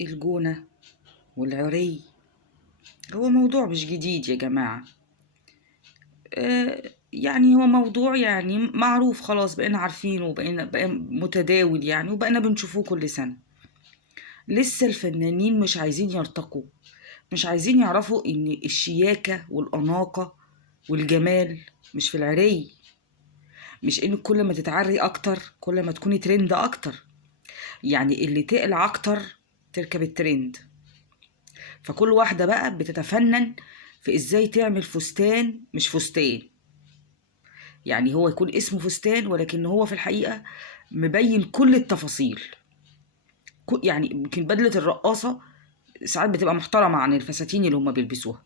الجونة والعري هو موضوع مش جديد يا جماعة. يعني هو موضوع يعني معروف خلاص، بقينا عارفينه بقى متداول يعني، وبقينا بنشوفوه كل سنة. لسه الفنانين مش عايزين يرتقوا، مش عايزين يعرفوا ان الشياكة والأناقة والجمال مش في العري، مش ان كل ما تتعري اكتر كل ما تكوني ترند اكتر. يعني اللي تقلع اكتر تركب الترند. فكل واحدة بقى بتتفنن في ازاي تعمل فستان مش فستان. يعني هو يكون اسمه فستان ولكن هو في الحقيقة مبين كل التفاصيل. يعني يمكن بدلة الرقاصة ساعات بتبقى محترمة عن الفساتين اللي هما بيلبسوها،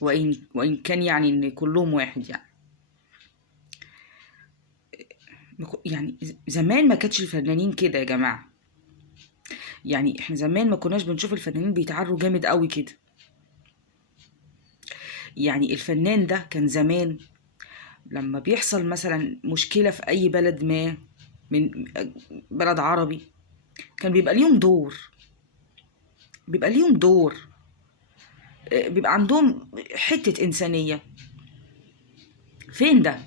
وإن كان يعني إن كلهم واحد يعني زمان ما كانتش الفنانين كده يا جماعة. يعني احنا زمان ما كناش بنشوف الفنانين بيتعروا جامد قوي كده. يعني الفنان ده كان زمان لما بيحصل مثلا مشكلة في أي بلد ما، من بلد عربي، كان بيبقى ليهم دور، بيبقى عندهم حتة إنسانية. فين ده؟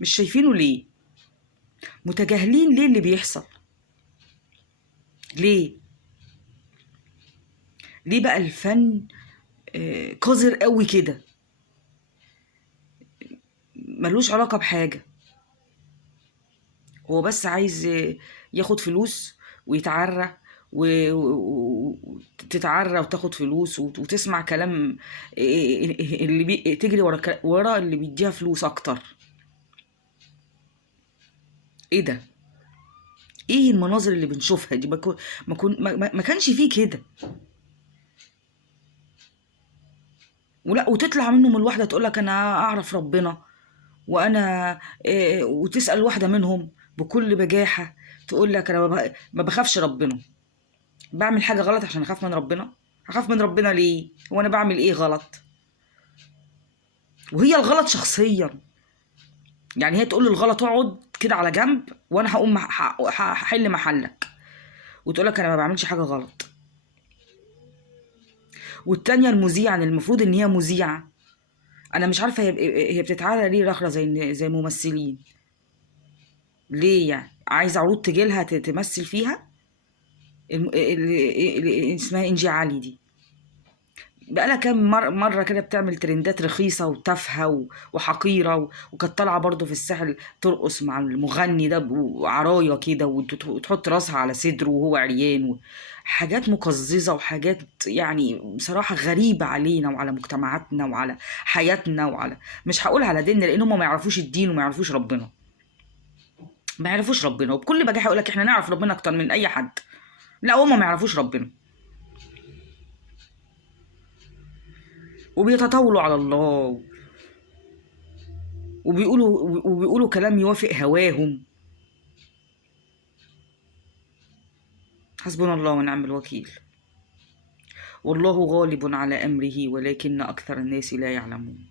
مش شايفينه ليه؟ متجاهلين ليه اللي بيحصل؟ ليه؟ ليه بقى الفن قذر قوي كده؟ ملوش علاقة بحاجة، هو بس عايز ياخد فلوس ويتعرى وتتعرى وتاخد فلوس وتسمع كلام اللي تجري ورا اللي بيديها فلوس اكتر. ايه ده؟ ايه المناظر اللي بنشوفها دي؟ ما كانش فيه كده. ولا وتطلع منهم الواحده تقول لك انا اعرف ربنا، وانا وتسال واحده منهم بكل بجاحه تقول لك انا ما بخافش ربنا. بعمل حاجه غلط عشان اخاف من ربنا؟ هخاف من ربنا ليه وانا بعمل ايه غلط؟ وهي الغلط شخصيا. يعني هي تقول لي الغلط اقعد كده على جنب وانا هقوم هحل محلك، وتقول لك انا ما بعملش حاجه غلط. والتانية المذيعة المفروض ان هي مذيعة، انا مش عارفه هي بتتعالى ليه رخرة زي الممثلين. ليه يعني عايزه عروض تجيلها تمثل فيها؟ اللي اسمها انجي علي دي بقالها كام مرة كده بتعمل ترندات رخيصة وتافهة وحقيرة، وكانت طالعة برضه في الساحل ترقص مع المغني ده وعراية كده وتحط راسها على صدره وهو عريان، حاجات مقززة وحاجات يعني بصراحة غريبة علينا وعلى مجتمعاتنا وعلى حياتنا وعلى، مش هقول على ديننا لأن هم ما يعرفوش الدين وما يعرفوش ربنا. ما يعرفوش ربنا وبكل بجاحة يقول لك احنا نعرف ربنا أكتر من أي حد. لا، هم ما يعرفوش ربنا وبيتطاولوا على الله وبيقولوا كلام يوافق هواهم. حسبنا الله ونعم الوكيل. والله غالب على أمره ولكن أكثر الناس لا يعلمون.